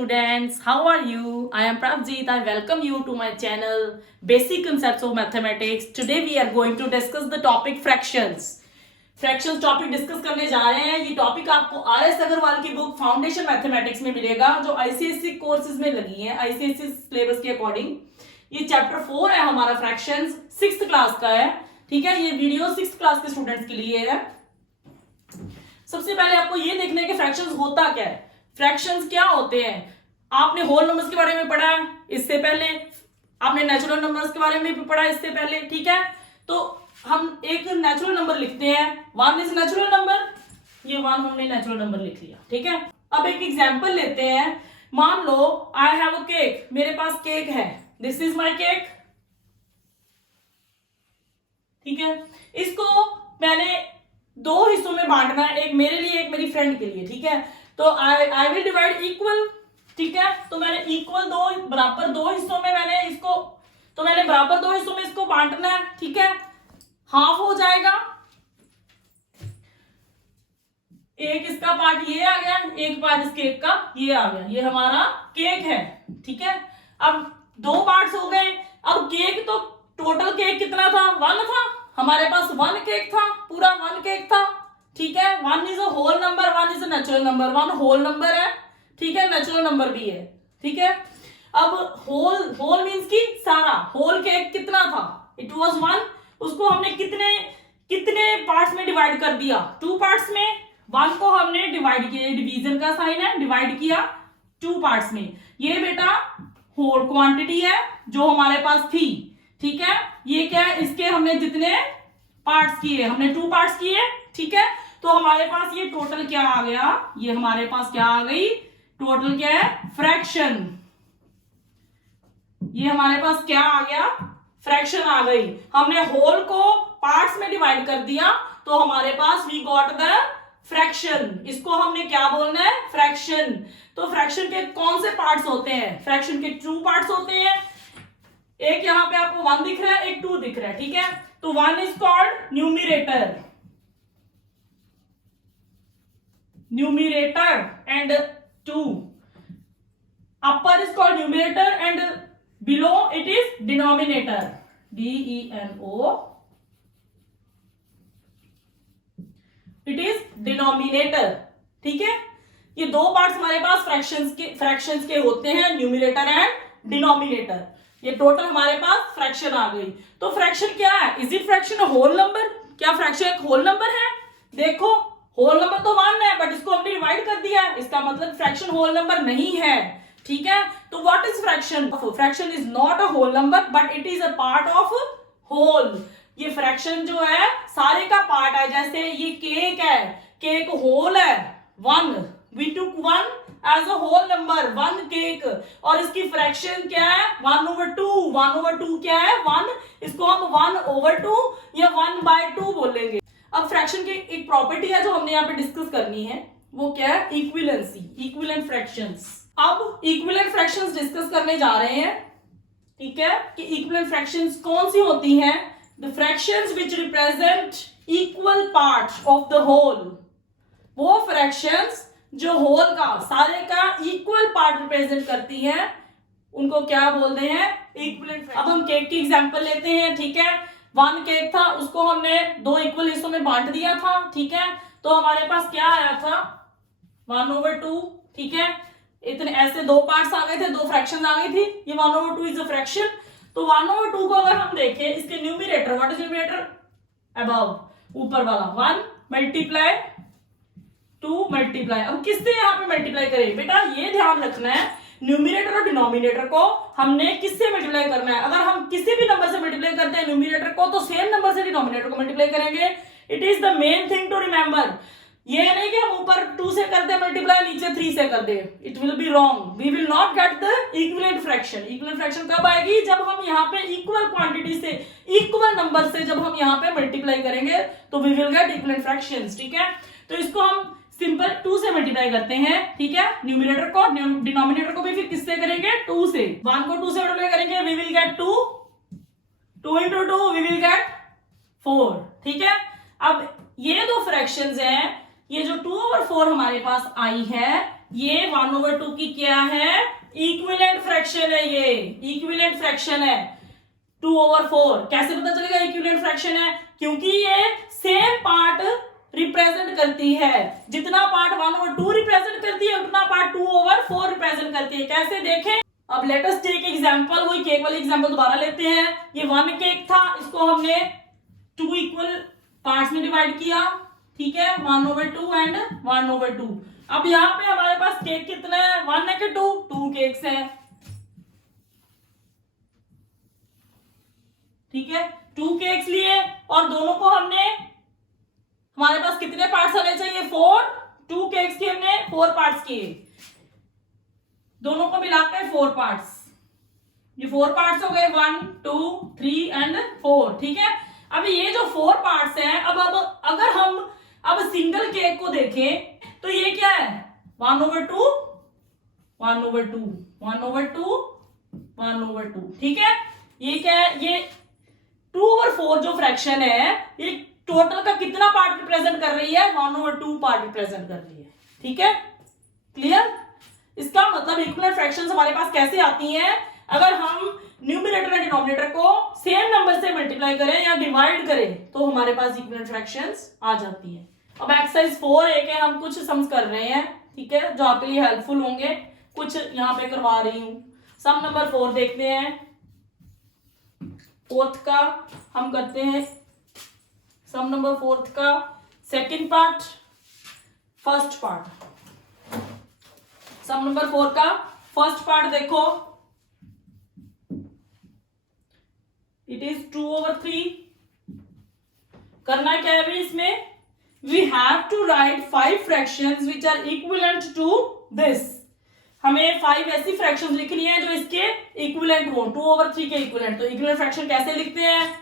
students, how are you? I am Prabjeet. I welcome you to my channel Basic Concepts of Mathematics. Today we are going to discuss the topic fractions. Fractions topic discuss करने जा रहे हैं. ये topic आपको RS Agarwal की book foundation mathematics में मिलेगा जो ICSE कोर्सेज में लगी है, ICSE सिलेबस के अकॉर्डिंग. ये चैप्टर 4 है हमारा, फ्रैक्शंस 6th क्लास का है. ठीक है, ये वीडियो 6th क्लास के स्टूडेंट्स के लिए है. सबसे पहले आपको ये देखना है कि फ्रैक्शंस होता क्या है. फ्रैक्शंस क्या होते हैं? आपने होल नंबर्स के बारे में पढ़ा है इससे पहले, आपने नेचुरल नंबर्स के बारे में भी पढ़ा इससे पहले. ठीक है, तो हम एक नेचुरल नंबर लिखते हैं. 1 इज नेचुरल नंबर, ये 1 हमने नेचुरल नंबर लिख लिया. ठीक है, अब एक एग्जांपल लेते हैं. मान लो आई हैव अ केक, मेरे पास केक है. This is my cake. ठीक है, इसको मैंने दो हिस्सों में बांटना है, एक मेरे लिए एक मेरी फ्रेंड के लिए. ठीक है, तो आई विल डिवाइड इक्वल. ठीक है, तो मैंने इक्वल बराबर दो हिस्सों में मैंने बराबर दो हिस्सों में इसको बांटना है. ठीक है, हाफ हो जाएगा. एक इसका पार्ट ये आ गया, एक पार्ट इस केक का ये आ गया. ये हमारा केक है. ठीक है, अब दो पार्ट्स हो गए. अब केक तो टोटल केक कितना था? 1 था. हमारे पास 1 केक था, पूरा 1 केक था. ठीक है, 1 is a whole number, 1 is a natural number. 1 whole number है. ठीक है, नेचुरल नंबर भी है. ठीक है, अब होल मीन्स की सारा होल केक कितना था? It was 1. उसको हमने कितने पार्ट्स में डिवाइड कर दिया? 2 पार्ट्स में. 1 को हमने डिवाइड किया, डिवीजन का साइन है, डिवाइड किया 2 पार्ट्स में. ये बेटा होल क्वांटिटी है जो हमारे पास थी. ठीक है, ये क्या है? इसके हमने जितने पार्ट्स किए, हमने 2 पार्ट्स किए. ठीक है, तो हमारे पास ये टोटल क्या आ गया? ये हमारे पास क्या आ गई? टोटल क्या है? फ्रैक्शन. ये हमारे पास क्या आ गया? फ्रैक्शन आ गई. हमने होल को पार्ट्स में डिवाइड कर दिया तो हमारे पास वी गॉट द फ्रैक्शन. इसको हमने क्या बोलना है? फ्रैक्शन. तो फ्रैक्शन के कौन से पार्ट्स होते हैं? फ्रैक्शन के 2 पार्ट्स होते हैं. एक यहां पे आपको 1 दिख रहा है, एक 2 दिख रहा है. ठीक है, तो 1 is called numerator and 2 upper is called numerator and below it is denominator. DENO, it is denominator. ठीक है, ये 2 पार्ट्स हमारे पास फ्रैक्शंस के होते हैं, न्यूमिरेटर एंड डिनोमिनेटर. ये टोटल हमारे पास फ्रैक्शन आ गई. तो फ्रैक्शन क्या है? Is it fraction whole number? क्या फ्रैक्शन एक होल नंबर है? देखो, होल नंबर तो 1 है बट इसको हमने डिवाइड कर दिया, इसका मतलब फ्रैक्शन होल नंबर नहीं है. ठीक है, तो what is fraction? Fraction is not a whole number but it is a part of whole. ये फ्रैक्शन जो है सारे का पार्ट है. जैसे ये केक है, केक होल है 1, we took 1 as a whole number, 1 cake, और इसकी फ्रैक्शन क्या है? 1/2. 1/2 क्या है? 1. इसको हम 1/2 या 1/2 बोलेंगे. अब फ्रैक्शन की एक प्रॉपर्टी है जो हमने यहाँ पे डिस्कस करनी है, वो क्या है? Equivalency, equivalent fractions. अब इक्विवेलेंट फ्रैक्शंस डिस्कस करने जा रहे हैं. ठीक है, कि इक्विवेलेंट फ्रैक्शंस कौन सी होती हैं? The fractions which represent equal parts of the whole. वो फ्रैक्शंस जो होल का, सारे का इक्वल पार्ट रिप्रेजेंट करती हैं, उनको क्या बोलते हैं? इक्विवेलेंट. अब हम केक की एग्जांपल लेते हैं. ठीक है, 1 केक था, उसको हमने 2 इक्वल हिस्सों में बांट दिया था. ठीक है, तो हमारे पास क्या आया था? 1/2. ठीक है, इतने ऐसे 2 पार्ट्स आ गए थे, 2 फ्रैक्शन आ गई थी. ये 1/2 इज अ फ्रैक्शन. तो 1/2 को अगर हम देखें, इसके numerator, what is numerator? Above, ऊपर वाला 1 मल्टीप्लाई 2 मल्टीप्लाई. अब किससे यहाँ पे मल्टीप्लाई करें? बेटा ये ध्यान रखना है, न्यूमिरेटर और डिनोमिनेटर को हमने किससे मल्टीप्लाई करना है? अगर हम किसी भी नंबर से मल्टीप्लाई करते हैं न्यूमिरेटर को, तो सेम नंबर से डिनोमिनेटर को मल्टीप्लाई करेंगे. It is the main thing to remember. ये नहीं कि हम ऊपर 2 से करते हैं मल्टीप्लाई, नीचे 3 से कर दे. It will be wrong. We will not get the equivalent fraction. Equivalent fraction कब आएगी? जब हम यहाँ पे इक्वल क्वांटिटी से, इक्वल नंबर से जब हम यहाँ पे मल्टीप्लाई करेंगे तो we will get equivalent fractions. ठीक है, तो इसको हम सिंपल 2 से मल्टीप्लाई करते हैं. ठीक है, न्यूमिनेटर को, डिनोमिनेटर को भी फिर किससे करेंगे? 2 से. 1 को 2 से मल्टीप्लाई करेंगे, we will get 2. 2 into 2 we will get 4. ठीक है, अब ये 2 फ्रैक्शंस हैं, ये जो 2/4 हमारे पास आई है, ये 1/2 की क्या है, इक्विवेलेंट फ्रैक्शन है, ये इक्विवेलेंट फ्रैक्शन है। 2/4 कैसे पता चलेगा इक्विवेलेंट फ्रैक्शन है, क्योंकि ये सेम पार्ट रिप्रेजेंट करती है। जितना पार्ट 1/2 रिप्रेजेंट करती है उतना पार्ट 2/4 रिप्रेजेंट करती है। कैसे देखें, अब लेट अस टेक एग्जांपल, वही केक वाली एग्जांपल दोबारा लेते हैं। ये 1 केक था, इसको हमने 2 इक्वल पार्ट्स में डिवाइड किया, ठीक है, 1/2 एंड 1/2। अब यहाँ पे हमारे पास केक कितना है, 1 है कि 2 केक्स है, ठीक है, 2 केक्स लिए और दोनों को हमने, हमारे पास कितने पार्ट्स होने चाहिए, 4। 2 केक्स के हमने 4 पार्ट्स किए, दोनों को मिलाकर 4 पार्ट्स, ये 4 पार्ट्स हो गए, 1 2 3 एंड 4, ठीक है। अब ये जो 4 पार्ट्स हैं, अब अगर हम अब सिंगल केक को देखें तो ये क्या है, 1/2 1/2 1/2 1/2, ठीक है। ये क्या है, ये 2/4 जो फ्रैक्शन है, ये टोटल का कितना पार्ट रिप्रेजेंट कर रही है, 1/2 पार्ट रिप्रेजेंट कर रही है, ठीक है, क्लियर। इसका मतलब इक्विवेलेंट फ्रैक्शंस हमारे पास कैसे आती हैं, अगर हम न्यूमरेटर और डिनोमिनेटर को सेम नंबर से मल्टीप्लाई करें या डिवाइड करें तो हमारे पास इक्विवेलेंट फ्रैक्शंस आ जाती हैं। अब एक्सरसाइज 4A के हम कुछ सम्स कर रहे हैं, ठीक है, जो आपके लिए हेल्पफुल होंगे, कुछ यहाँ पे करवा रही हूं। सम नंबर 4 देखते हैं, 4th का हम करते हैं, सम नंबर 4th का second part, first part. Sum number 4 का फर्स्ट पार्ट देखो, इट इज 2/3। करना क्या है अभी इसमें, we have to write 5 fractions which are equivalent to this. हमें 5 ऐसी फ्रैक्शंस लिखनी है जो इसके इक्विवेलेंट हो, 2/3 के इक्विवेलेंट। तो इक्विवेलेंट फ्रैक्शन कैसे लिखते हैं,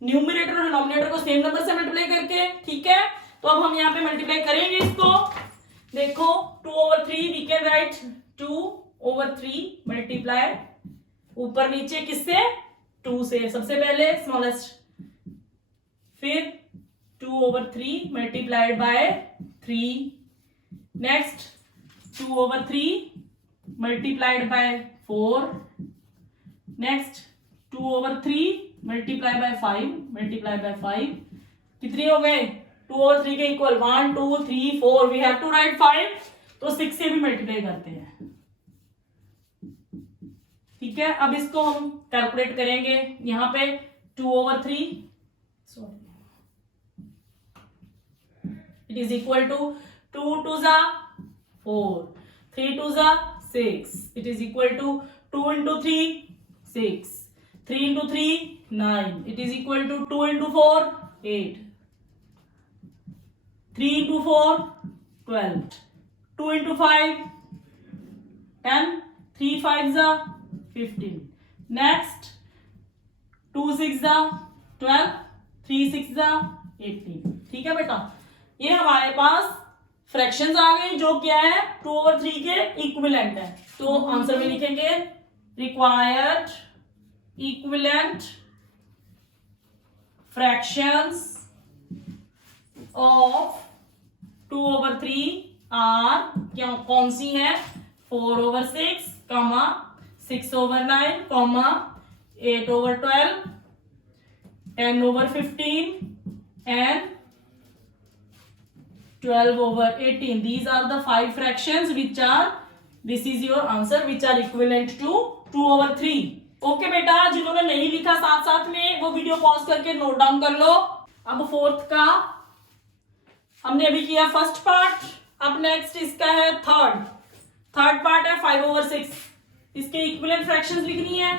न्यूमरेटर और डिनोमिनेटर को सेम नंबर से मल्टीप्लाई करके, ठीक है। तो अब हम यहाँ पे मल्टीप्लाई करेंगे इसको, देखो 2/3 वी कैन राइट 2/3 मल्टीप्लाई ऊपर नीचे किससे, 2 से, सबसे पहले स्मॉलेस्ट, फिर 2/3 multiplied by 3, next 2/3 multiplied by 4, next 2/3 multiply by 5 multiply by 5, कितने हो गए, 2/3 के equal 1 2 3 4, we have to write 5, तो 6 से भी मल्टीप्लाई करते हैं, ठीक है। अब इसको हम कैलकुलेट करेंगे, यहां पे 2/3 इट इज इक्वल टू 2 2 जा 4, 3 2 जा 6, it is equal to 2 into 3 6, 3 into 3 9, it is equal to 2 into 4 8, 3 into 4 12, 2 into 5 10, 3 5 जा 15, next 2 6 जा 12, 3 6 जा 18, ठीक है बेटा। ये हमारे पास फ्रैक्शंस आ गई जो क्या है, 2/3 के इक्विवेलेंट है। तो आंसर में लिखेंगे required equivalent fractions of 2/3 are क्या, कौन सी है, 4/6, 6/9, 8/12, 10/15 and 12/18. These are the 5 fractions which are, this is your answer, which are equivalent to 2/3. Okay बेटा, जिन्होंने नहीं लिखा साथ साथ में वो वीडियो पॉज करके नोट डाउन कर लो। अब 4th का हमने अभी किया फर्स्ट पार्ट, अब नेक्स्ट इसका है थर्ड पार्ट है 5/6। इसके इक्विवेलेंट फ्रैक्शंस लिखनी है,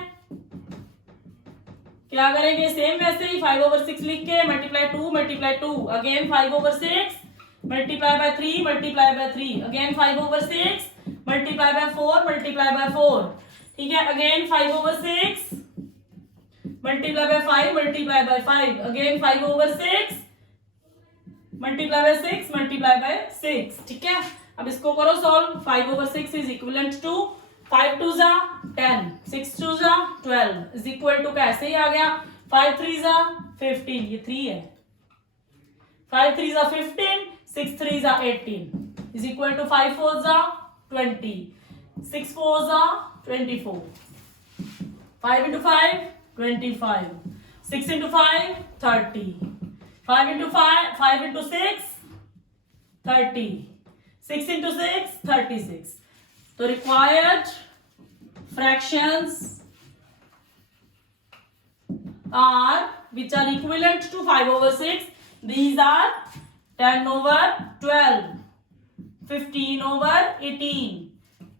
क्या करेंगे, सेम वैसे ही 5/6 लिख के multiply 2 again 5/6 multiply by 3 multiply by 3 again 5/6 multiply by 4 multiply by 4, ठीक है, again 5/6 multiply by 5 multiply by 5 again 5/6 multiply by 6 multiply by 6, ठीक है। अब इसको करो सॉल्व, 5/6 इज इक्विवेलेंट टू 5 2 जा 10, 6 2 जा 12 इज इक्वल टू कैसे ही आ गया, 5 3 जा 15, ये 3 है, 5 3 जा 15, 6 3 जा 18 इज इक्वल टू 5 4 जा 20. 6 fours are 24. 5 into 5, 25. 6 into 5, 30. 5 into 5, 5 into 6, 30. 6 into 6, 36. So required fractions are, which are equivalent to 5 over 6. These are 10 over 12, 15 over 18,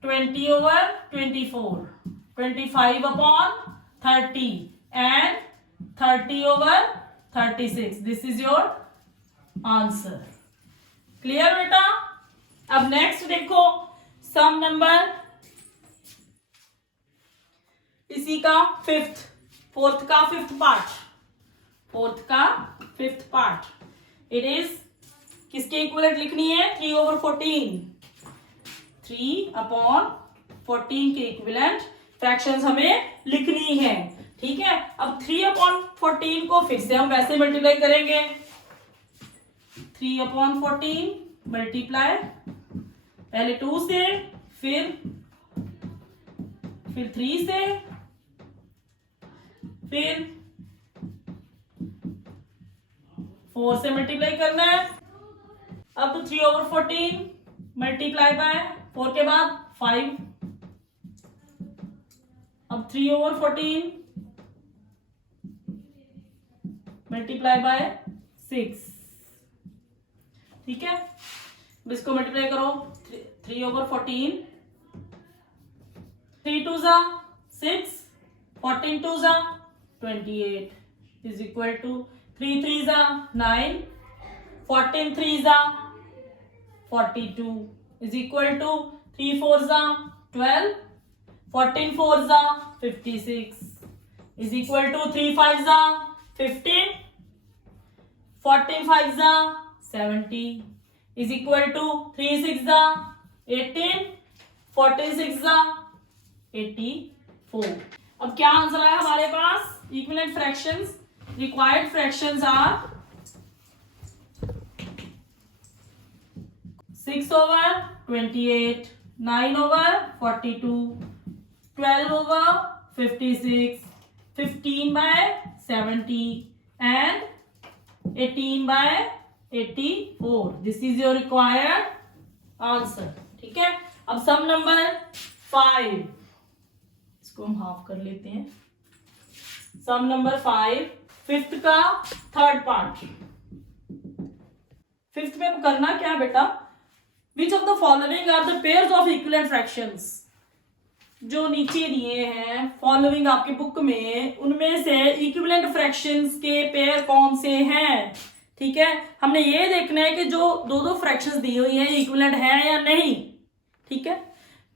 20 over 24, 25 upon 30 and 30 over 36. This is your answer. Clear बेटा? अब next देखो सम number इसी का fourth का fifth part it is किसके equivalent लिखनी है 3 over 14. 3 upon 14 के इक्विवेलेंट फ्रैक्शंस हमें लिखनी है. ठीक है, अब 3 upon 14 को फिर से हम वैसे मल्टीप्लाई करेंगे. 3 upon 14 मल्टीप्लाई पहले 2 से फिर 3 से फिर 4 से मल्टीप्लाई करना है. अब तो 3 over 14 मल्टीप्लाई बाय 4 के बाद 5. अब 3 over 14 मल्टीप्लाई बाय 6. ठीक है, अब इसको मल्टीप्लाई करो. 3 over 14, 3 2 जा 6, 14 2 जा 28 is equal to 3 3 जा 9, 14 3 जा 42 is equal to 3 4 जा 12, 14 4 जा 56 is equal to 3 5 जा 15, 14 5 जा 70 is equal to 3 6 जा 18, 46 जा 84. अब क्या आंसर आया हमारे पास? Equivalent fractions, required fractions are 6 over 28, 9 over 42, 12 over 56, 15 by 70 and 18 by 84. This is your required answer. ठीक है, अब सम नंबर 5, इसको हम हाफ कर लेते हैं. सम नंबर 5, फिफ्थ का थर्ड पार्ट. फिफ्थ में करना क्या बेटा? Which of the following are the pairs of equivalent fractions. जो नीचे दिए हैं फॉलोइंग आपके बुक में, उनमें से इक्विवेलेंट फ्रैक्शंस के पेयर कौन से हैं. ठीक है, हमने ये देखना है कि जो दो फ्रैक्शंस दी हुई है इक्विवेलेंट है या नहीं. ठीक है,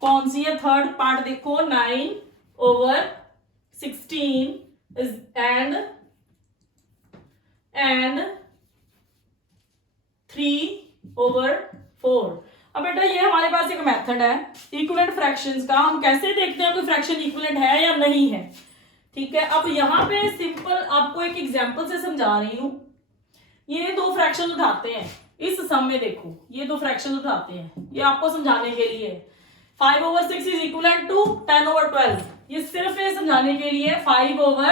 कौन सी है? थर्ड पार्ट देखो, 9 over 16 is and 3 over 4. अब बेटा ये हमारे पास एक मेथड है इक्विवेलेंट फ्रैक्शंस का. हम कैसे देखते हैं कि फ्रैक्शन इक्विवेलेंट है या नहीं है. ठीक है, अब यहाँ पे सिंपल आपको एक एग्जांपल से समझा रही हूं. ये दो फ्रैक्शन उठाते हैं इस सम में. देखो ये दो फ्रैक्शन उठाते हैं, ये आपको समझाने के लिए. 5 over 6 is equivalent to 10 over 12. ये सिर्फ ये समझाने के लिए 5 over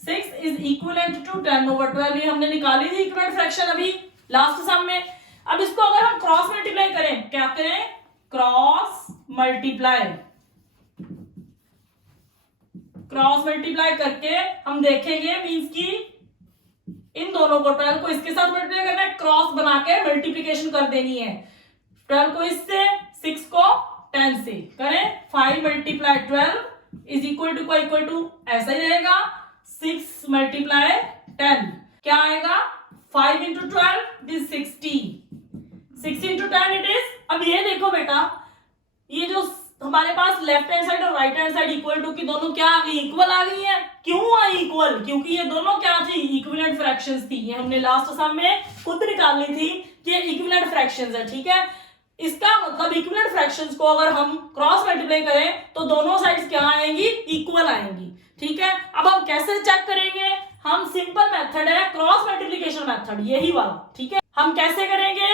6 is equivalent to 10 over 12. ये हमने निकाली थी इक्विवेलेंट फ्रैक्शन अभी लास्ट सम में. अब इसको अगर हम क्रॉस मल्टीप्लाई करें, क्या करें? क्रॉस मल्टीप्लाई करके हम देखेंगे मींस की इन दोनों को 12 को इसके साथ मल्टीप्लाई करना है, क्रॉस बना के मल्टीप्लीकेशन कर देनी है. 12 को इससे, 6 को 10 से करें. 5 मल्टीप्लाई 12 इज इक्वल टू ऐसा ही रहेगा. 6 मल्टीप्लाई 10 क्या आएगा? 5 into 12 is 60. 6 into 10 it is. अब ये देखो बेटा, ये जो हमारे पास लेफ्ट हैंड साइड और right hand side equal to की दोनों क्या आ गई? इक्वल आ गई है. क्यों आई इक्वल? क्योंकि ये दोनों क्या थी? इक्विवेलेंट फ्रैक्शंस थी. ये हमने लास्ट सम में खुद निकालनी थी कि ये इक्विवेलेंट फ्रैक्शंस है. ठीक है, इसका मतलब इक्विवेलेंट फ्रैक्शंस को अगर हम क्रॉस मल्टीप्लाई करें तो दोनों साइड्स क्या आएंगी? इक्वल आएंगी. ठीक है, अब हम कैसे चेक करेंगे? हम सिंपल मेथड है क्रॉस मल्टीप्लिकेशन मेथड, यही वाला. ठीक है, हम कैसे करेंगे?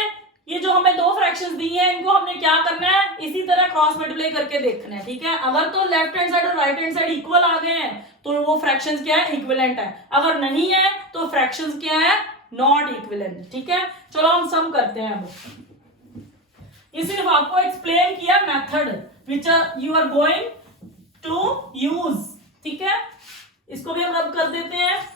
ये जो हमें दो फ्रैक्शंस दी हैं इनको हमने क्या करना है, इसी तरह क्रॉस मल्टीप्लाई करके देखना है, ठीक है। अगर तो लेफ्ट हैंड साइड और राइट हैंड साइड इक्वल आ गए हैं तो वो फ्रैक्शंस क्या है, इक्विवेलेंट है। अगर नहीं है तो फ्रैक्शंस क्या है, नॉट इक्विवेलेंट, ठीक है। चलो हम सम करते हैं। अब ये सिर्फ आपको एक्सप्लेन किया method which you are going to use, ठीक है। इसको भी हम रब कर देते हैं।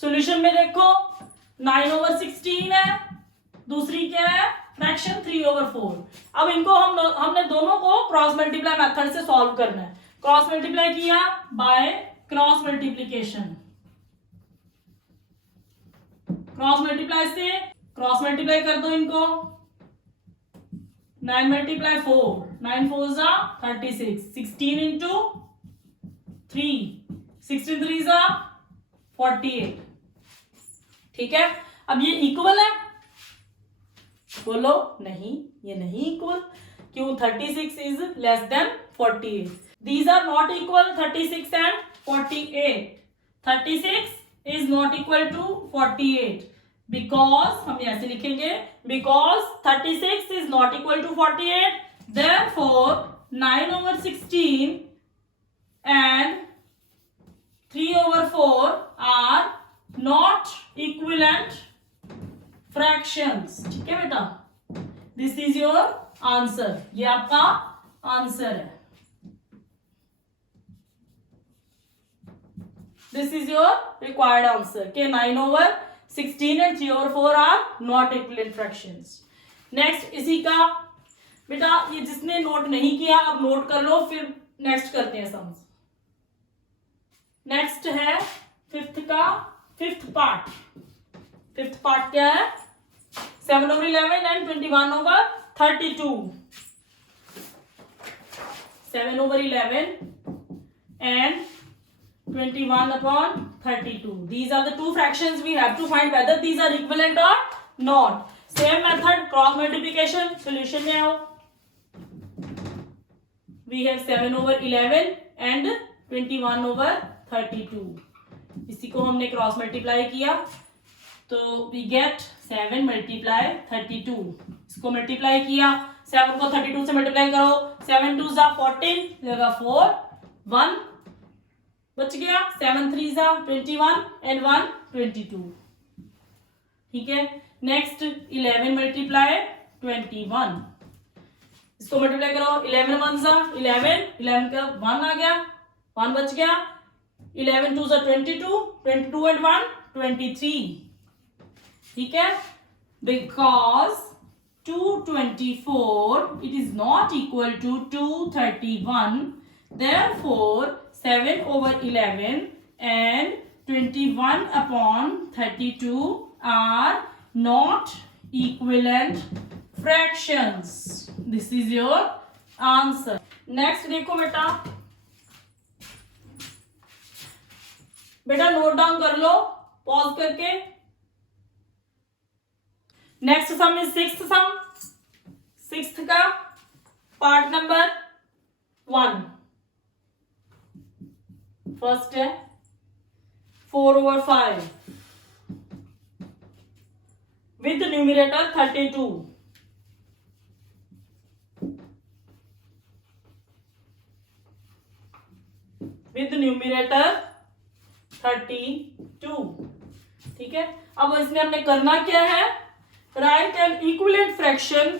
सॉल्यूशन में देखो 9/16 है, दूसरी क्या है फ्रैक्शन 3/4। अब इनको हमने दोनों को क्रॉस मल्टीप्लाई मेथड से सॉल्व करना है। क्रॉस मल्टीप्लाई किया by cross multiplication, cross multiply से क्रॉस मल्टीप्लाई कर दो इनको। 9 × 4, 9 4 जा 36, 16 into 3, 16 3 जा 48, ठीक है। अब ये इक्वल है, बोलो नहीं, ये नहीं इक्वल, क्यों, 36 is less than 48। These are not equal, 36 and 48। 36 is not equal to 48 because, हम ऐसे लिखेंगे, because 36 is not equal to 48, therefore 9/16 and 3/4 are not equivalent fractions, ठीक है बेटा। दिस इज योर आंसर, ये आपका आंसर है। This is your required answer के 9/16 and 3/4 are not equivalent fractions. Next इसी का बेटा, ये जिसने नोट नहीं किया अब नोट कर लो, फिर नेक्स्ट करते हैं सम्स। नेक्स्ट है फिफ्थ का फिफ्थ पार्ट। फिफ्थ पार्ट क्या है, 7/11 and 21/32। 7/11 and 21/32. These are the two fractions. We have to find whether these are equivalent or not. Same method, cross multiplication. Solution में आओ। We have 7/11 and 21/32। इसी को हमने cross multiply किया तो we get 7 × 32। इसको मल्टीप्लाई किया, 7 को 32 से मल्टीप्लाई करो, 7 2 जा 14, जगह 4 1 बच गया, 7 3 जा 21 एंड 1 22, ठीक है। नेक्स्ट 11 × 21, इसको मल्टीप्लाई करो, 11 1 जा 11, 11 का 1 आ गया, 1 बच गया, 11 2 जा 22, 22 एंड 1 23, ठीक है। Because 224 it is not equal to 231, therefore 7/11 and 21/32 are not equivalent fractions. This is your answer. Next देखो बेटा नोट डाउन कर लो पॉज करके। Next sum is sixth sum. Sixth का पार्ट नंबर 1 फर्स्ट है 4/5 विद न्यूमरेटर 32। विद न्यूमरेटर 32, ठीक है। अब इसमें हमने करना क्या है, right N equivalent fraction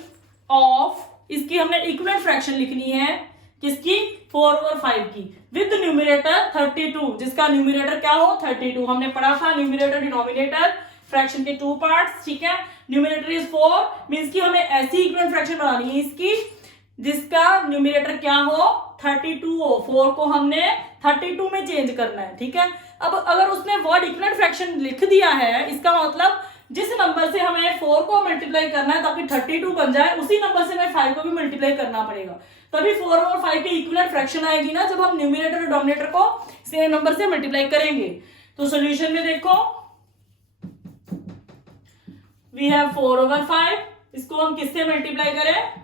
of, इसकी हमने इक्विवेलेंट फ्रैक्शन लिखनी है, किसकी, 4/5 की, विद न्यूमरेटर 32, जिसका न्यूमरेटर क्या हो 32। हमने पढ़ा था न्यूमरेटर डिनोमिनेटर फ्रैक्शन के 2 पार्ट्स, ठीक है। न्यूमरेटर इज 4, मींस की हमें ऐसी इक्विवेलेंट फ्रैक्शन बनानी है इसकी जिसका न्यूमरेटर क्या हो 32 हो। 4 को हमने 32 में चेंज करना है, ठीक है। अब अगर उसने वर्ड इक्विवेलेंट फ्रैक्शन लिख दिया है, इसका मतलब जिस नंबर से हमें 4 को मल्टीप्लाई करना है ताकि 32 बन जाए, उसी नंबर से हमें 5 को भी मल्टीप्लाई करना पड़ेगा, तभी 4 और 5 की इक्विवेलेंट फ्रैक्शन आएगी ना, जब हम न्यूमरेटर और डिनोमिनेटर को सेम नंबर से मल्टीप्लाई करेंगे। तो सॉल्यूशन में देखो वी हैव 4/5, इसको हम किससे मल्टीप्लाई करें,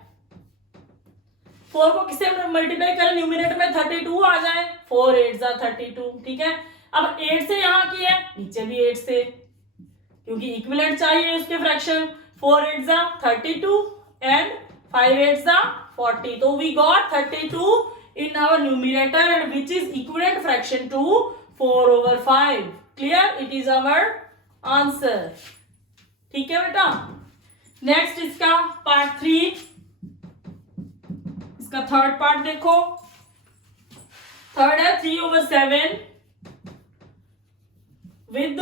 4 को किससे मल्टीप्लाई करें, न्यूमिनेटर में 32 आ जाए, 4 8 जा 32, ठीक है। अब 8 से यहाँ की है, नीचे भी 8 से, क्योंकि इक्विवेलेंट चाहिए उसके फ्रैक्शन। 4 8 जा 32 एंड 5 8 जा 40, तो we got 32 in our numerator and which is equivalent fraction to 4/5. Clear? It is our answer. ठीक है बेटा। नेक्स्ट इसका पार्ट 3, इसका थर्ड पार्ट देखो। थर्ड है 3/7 विद,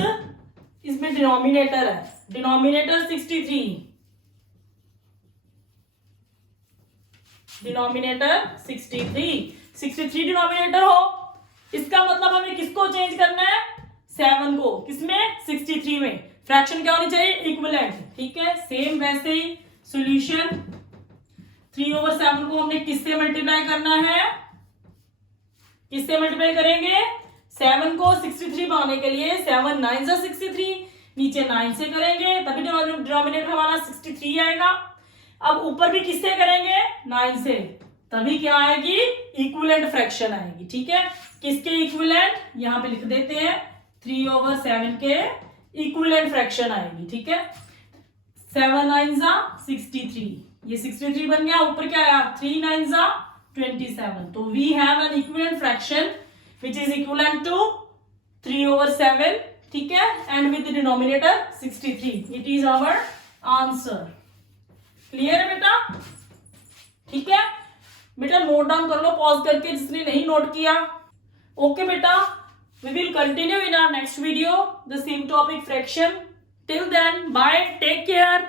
इसमें डिनोमिनेटर है, डिनोमिनेटर 63, डिनोमिनेटर 63 डिनोमिनेटर हो, इसका मतलब हमें किसको चेंज करना है, 7 को, किसमें, 63 में। फ्रैक्शन क्या होनी चाहिए, इक्विवेलेंट, ठीक है। सेम वैसे ही सॉल्यूशन 3/7 को हमने किससे मल्टीप्लाई करना है, किससे मल्टीप्लाई करेंगे, 7 को 63 बनाने के लिए 7 9 जा 63, नीचे 9 से करेंगे तभी डिनोमिनेटर हमारा 63 आएगा। अब ऊपर भी किससे करेंगे, 9 से, तभी क्या आएगी, इक्विवेलेंट फ्रैक्शन आएगी, ठीक है। किसके इक्विवेलेंट, यहां पे लिख देते हैं 3/7 के इक्विवेलेंट फ्रैक्शन आएगी, ठीक है। 7 9 जा 63, ये 63 बन गया, ऊपर क्या आया, 3 9 जा 27, तो we have an equivalent fraction which is equivalent to 3/7, ठीक है, and with denominator 63, it is our answer. Clear है बेटा, ठीक है बेटा। नोट डाउन कर लो पॉज करके, जिसने नहीं नोट किया। ओके बेटा, we will continue in our next video the same topic fraction. Till then bye, take care.